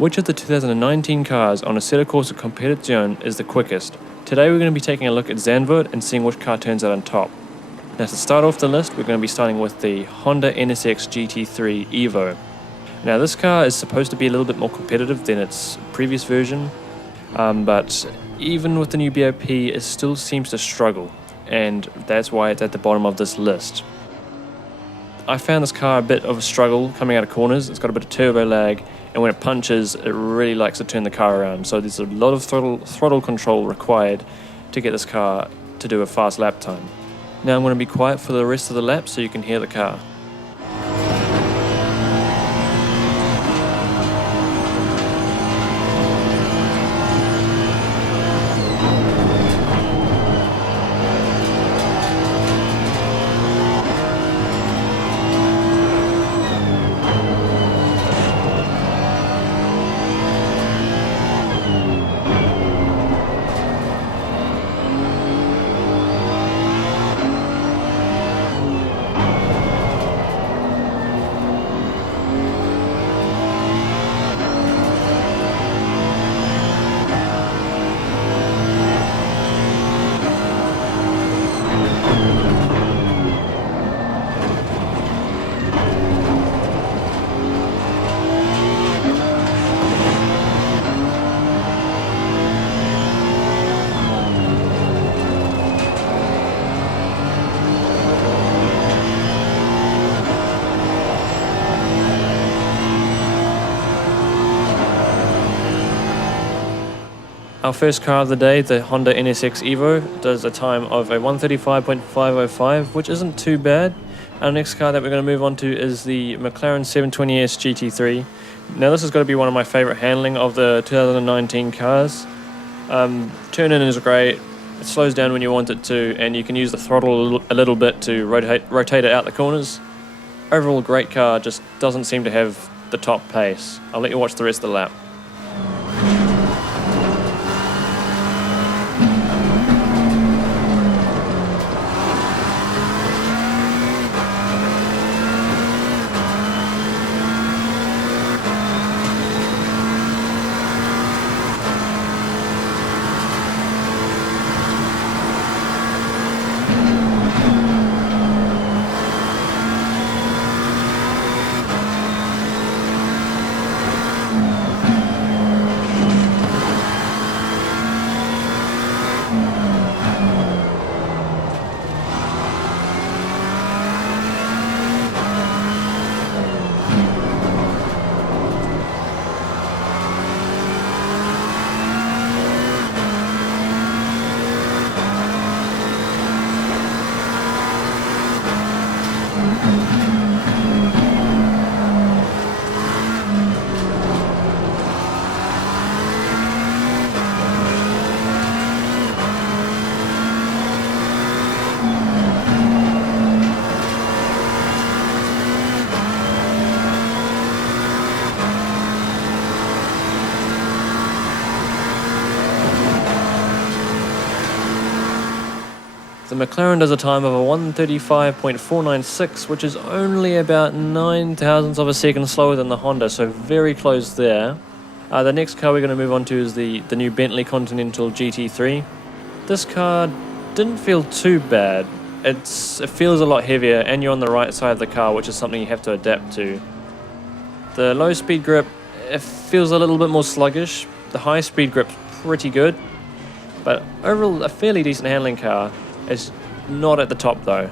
Which of the 2019 cars on Assetto Corsa Competizione is the quickest? Today we're going to be taking a look at Zandvoort and seeing which car turns out on top. Now to start off the list, we're going to be starting with the Honda NSX GT3 Evo. Now this car is supposed to be a little bit more competitive than its previous version, but even with the new BOP it still seems to struggle, and that's why it's at the bottom of this list. I found this car a bit of a struggle coming out of corners. It's got a bit of turbo lag, and when it punches it really likes to turn the car around, so there's a lot of throttle control required to get this car to do a fast lap time. Now I'm going to be quiet for the rest of the lap so you can hear the car. Our first car of the day, the Honda NSX Evo, does a time of a 135.505, which isn't too bad. Our next car that we're going to move on to is the McLaren 720S GT3. Now this has got to be one of my favourite handling of the 2019 cars. Turn-in is great, it slows down when you want it to, and you can use the throttle a little bit to rotate it out the corners. Overall great car, just doesn't seem to have the top pace. I'll let you watch the rest of the lap. The McLaren does a time of a 135.496, which is only about 9 thousandths of a second slower than the Honda, so very close there. The next car we're going to move on to is the new Bentley Continental GT3. This car didn't feel too bad. It feels a lot heavier, and you're on the right side of the car, which is something you have to adapt to. The low speed grip, it feels a little bit more sluggish. The high speed grip's pretty good, but overall a fairly decent handling car. It's not at the top though.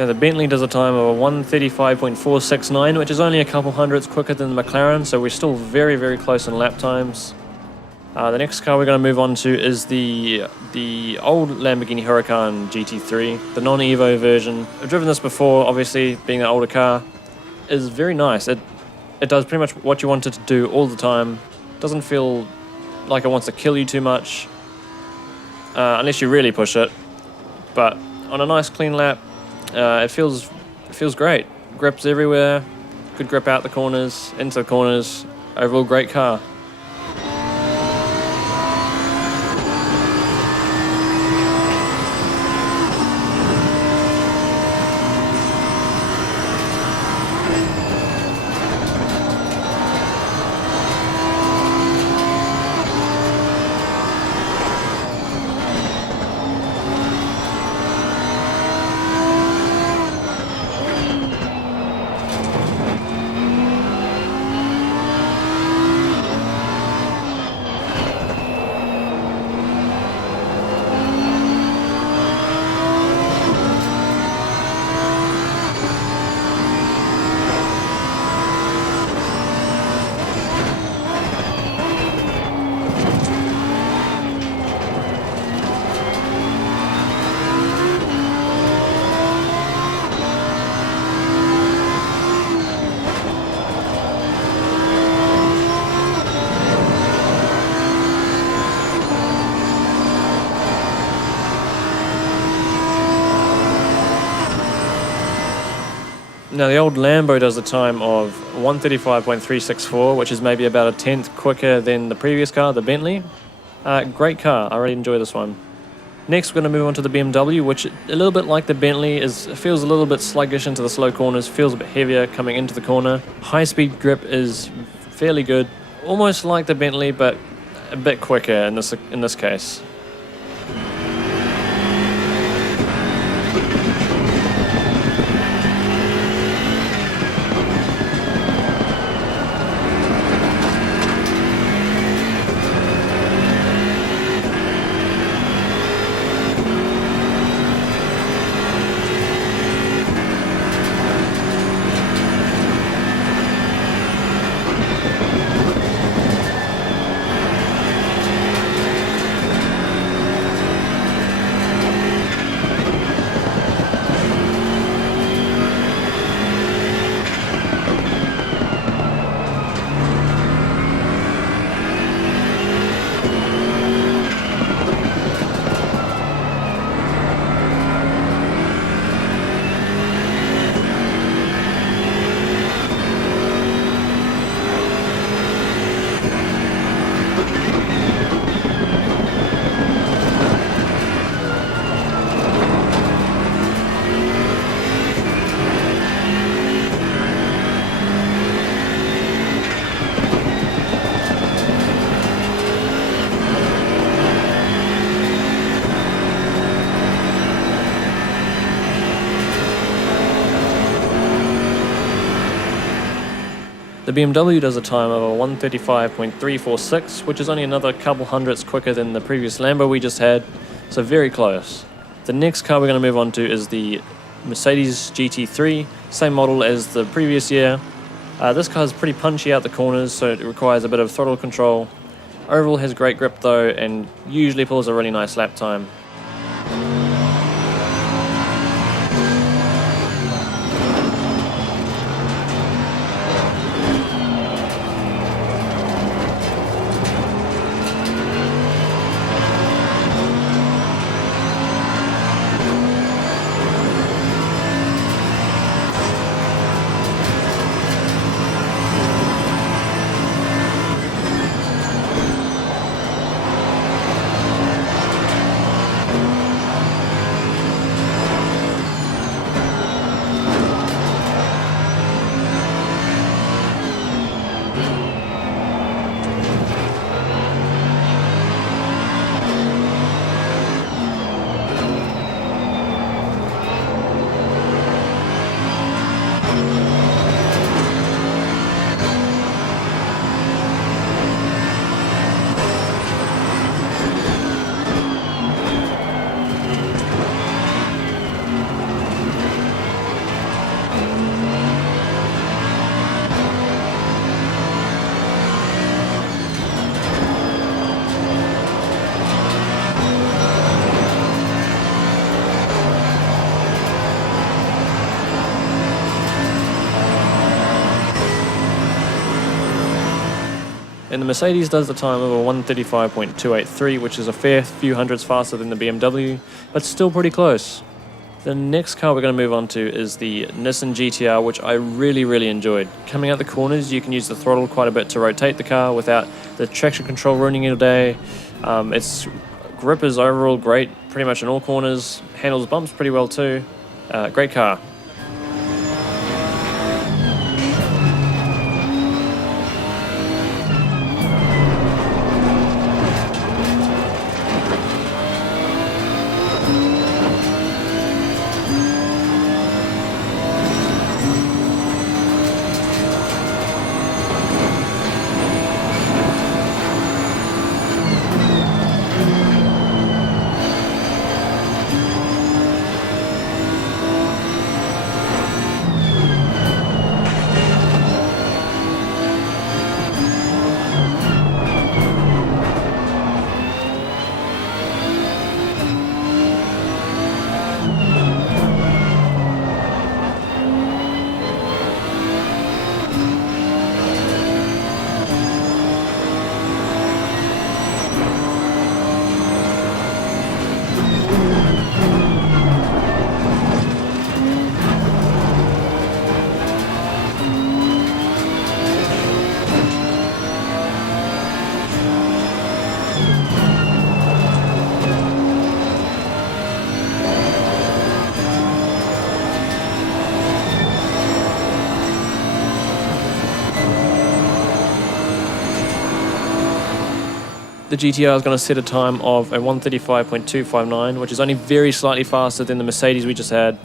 Now the Bentley does a time of a 1:35.469, which is only a couple hundredths quicker than the McLaren, so we're still very, very close in lap times. The next car we're going to move on to is the old Lamborghini Huracan GT3, the non-Evo version. I've driven this before, obviously, being an older car. It's very nice. It does pretty much what you want it to do all the time. Doesn't feel like it wants to kill you too much, unless you really push it. But on a nice clean lap, it feels great. Grips everywhere, good grip out the corners, into the corners. Overall, great car. Now the old Lambo does a time of 1:35.364, which is maybe about a tenth quicker than the previous car, the Bentley. Great car, I really enjoy this one. Next we're going to move on to the BMW, which a little bit like the Bentley feels a little bit sluggish into the slow corners, feels a bit heavier coming into the corner. High speed grip is fairly good, almost like the Bentley but a bit quicker in this case. The BMW does a time of a 1:35.346, which is only another couple hundredths quicker than the previous Lambo we just had, so very close. The next car we're going to move on to is the Mercedes GT3, same model as the previous year. This car is pretty punchy out the corners, so it requires a bit of throttle control. Overall has great grip though, and usually pulls a really nice lap time. And the Mercedes does the time of a 1:35.283, which is a fair few hundreds faster than the BMW, but still pretty close. The next car we're going to move on to is the Nissan GTR, which I really enjoyed. Coming out the corners, you can use the throttle quite a bit to rotate the car without the traction control ruining your day. Its grip is overall great, pretty much in all corners. Handles bumps pretty well too. Great car. The GTR is going to set a time of a 1:35.259, which is only very slightly faster than the Mercedes we just had.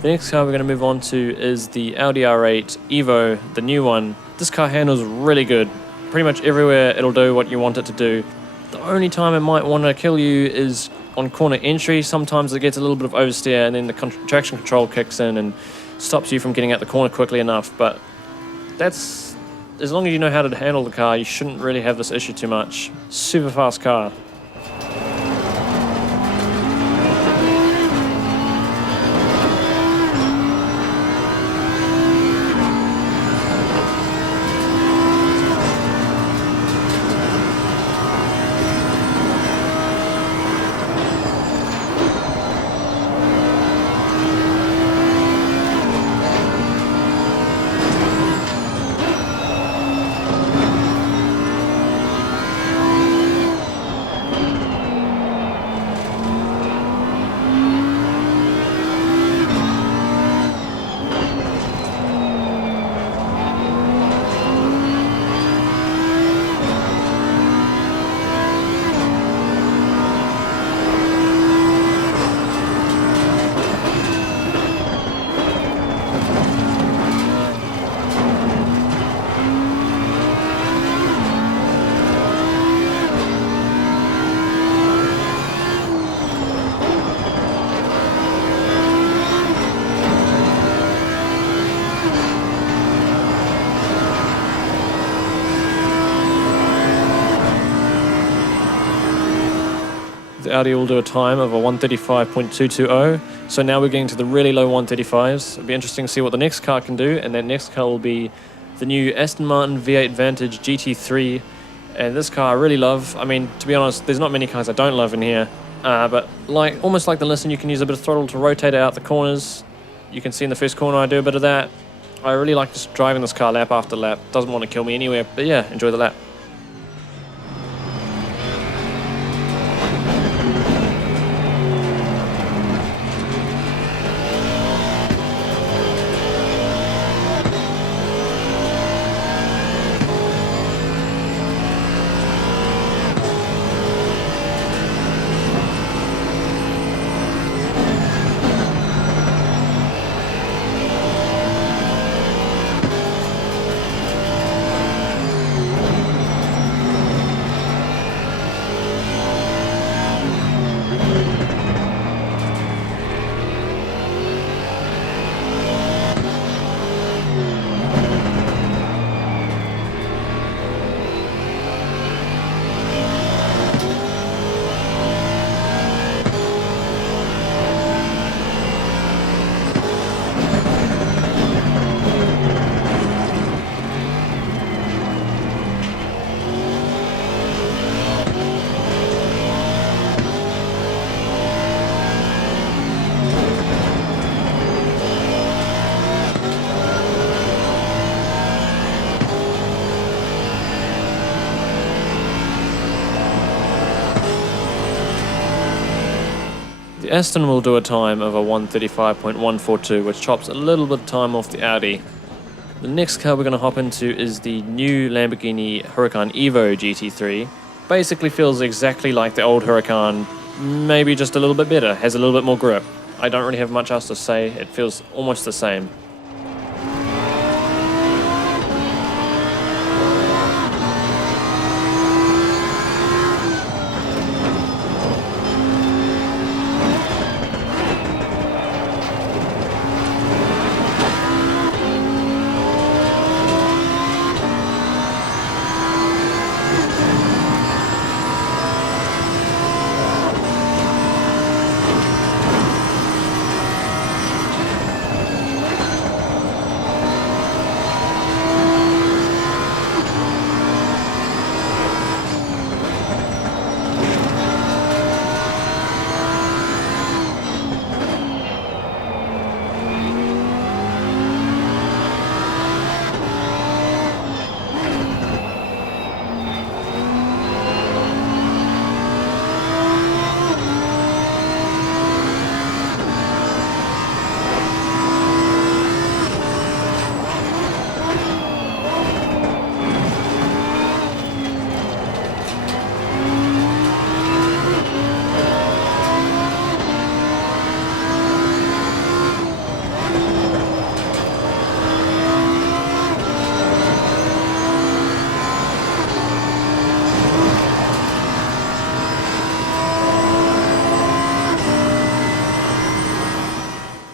The next car we're going to move on to is the Audi R8 Evo, the new one. This car handles really good. Pretty much everywhere it'll do what you want it to do. The only time it might want to kill you is on corner entry. Sometimes it gets a little bit of oversteer and then the traction control kicks in and stops you from getting out the corner quickly enough, but that's... as long as you know how to handle the car, you shouldn't really have this issue too much. Super fast car. The Audi will do a time of a 1:35.220. So now we're getting to the really low 1:35s. It'll be interesting to see what the next car can do, and that next car will be the new Aston Martin V8 Vantage GT3. And this car I really love. I mean, to be honest, there's not many cars I don't love in here. But almost like the Nissan, you can use a bit of throttle to rotate it out the corners. You can see in the first corner I do a bit of that. I really like just driving this car lap after lap. Doesn't want to kill me anywhere, but yeah, enjoy the lap. The Aston will do a time of a 135.142, which chops a little bit of time off the Audi. The next car we're going to hop into is the new Lamborghini Huracan Evo GT3. Basically feels exactly like the old Huracan, maybe just a little bit better, has a little bit more grip. I don't really have much else to say, it feels almost the same.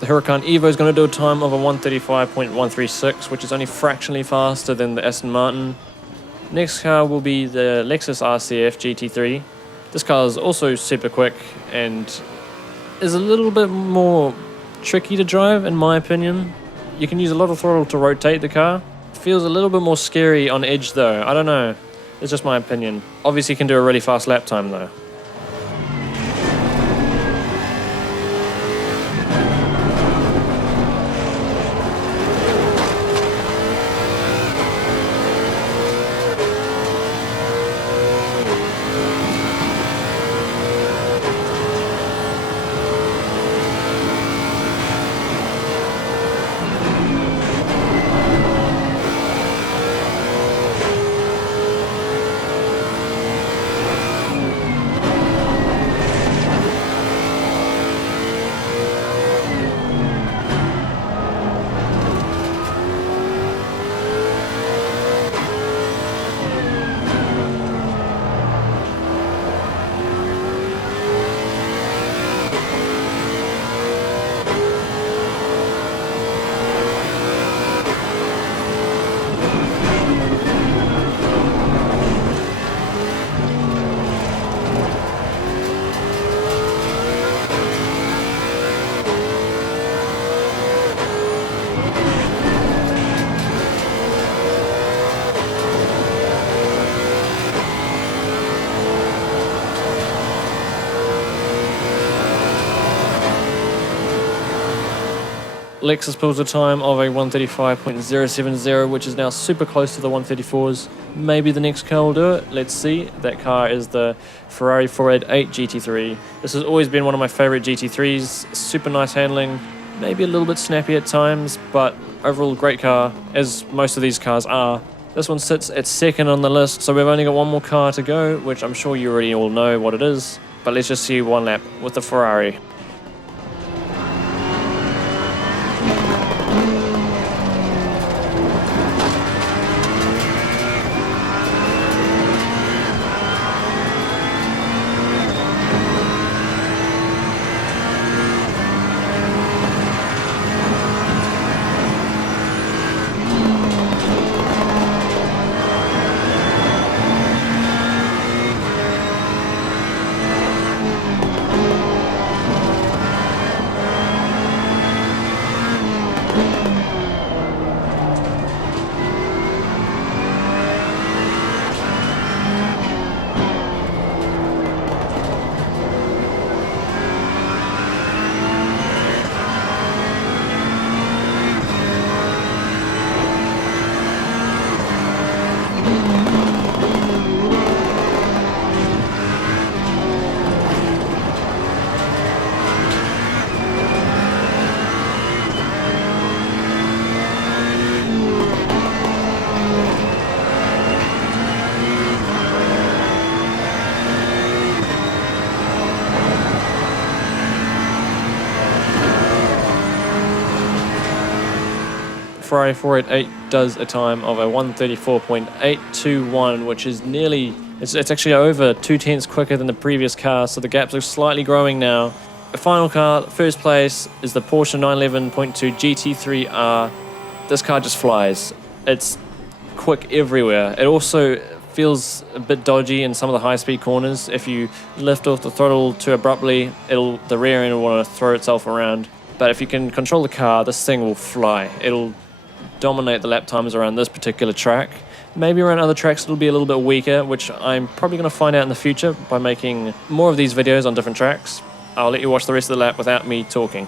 The Huracan Evo is going to do a time of a 135.136, which is only fractionally faster than the Aston Martin. Next car will be the Lexus RC F GT3. This car is also super quick and is a little bit more tricky to drive in my opinion. You can use a lot of throttle to rotate the car. Feels a little bit more scary on edge though, I don't know. It's just my opinion. Obviously you can do a really fast lap time though. Lexus pulls a time of a 135.070, which is now super close to the 134s. Maybe the next car will do it. Let's see. That car is the Ferrari 488 GT3. This has always been one of my favorite GT3s. Super nice handling, maybe a little bit snappy at times, but overall great car, as most of these cars are. This one sits at second on the list, so we've only got one more car to go, which I'm sure you already all know what it is. But let's just see one lap with the Ferrari. Ferrari 488 does a time of a 134.821, which is nearly, it's actually over 2/10 quicker than the previous car, so the gaps are slightly growing now. The final car, first place, is the Porsche 911.2 GT3R. This car just flies. It's quick everywhere. It also feels a bit dodgy in some of the high-speed corners. If you lift off the throttle too abruptly, the rear end will want to throw itself around. But if you can control the car, this thing will fly. It'll dominate the lap times around this particular track. Maybe around other tracks it'll be a little bit weaker, which I'm probably going to find out in the future by making more of these videos on different tracks. I'll let you watch the rest of the lap without me talking.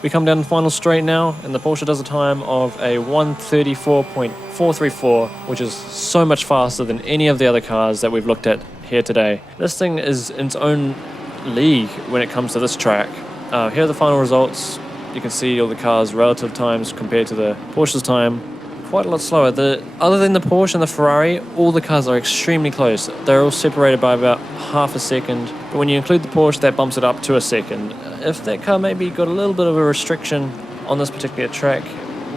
We come down the final straight now, and the Porsche does a time of a 134.434, which is so much faster than any of the other cars that we've looked at here today. This thing is in its own league when it comes to this track. Here are the final results. You can see all the cars' relative times compared to the Porsche's time. Quite a lot slower. Other than the Porsche and the Ferrari, all the cars are extremely close. They're all separated by about half a second. But when you include the Porsche, that bumps it up to a second. If that car maybe got a little bit of a restriction on this particular track,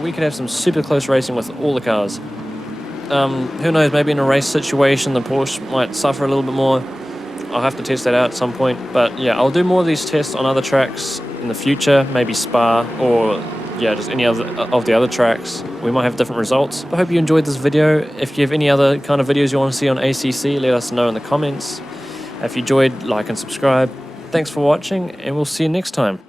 we could have some super close racing with all the cars. Who knows, maybe in a race situation, the Porsche might suffer a little bit more. I'll have to test that out at some point. But yeah, I'll do more of these tests on other tracks in the future, maybe Spa or yeah, just any other of the other tracks. We might have different results. I hope you enjoyed this video. If you have any other kind of videos you want to see on ACC, let us know in the comments. If you enjoyed, like and subscribe. Thanks for watching, and we'll see you next time.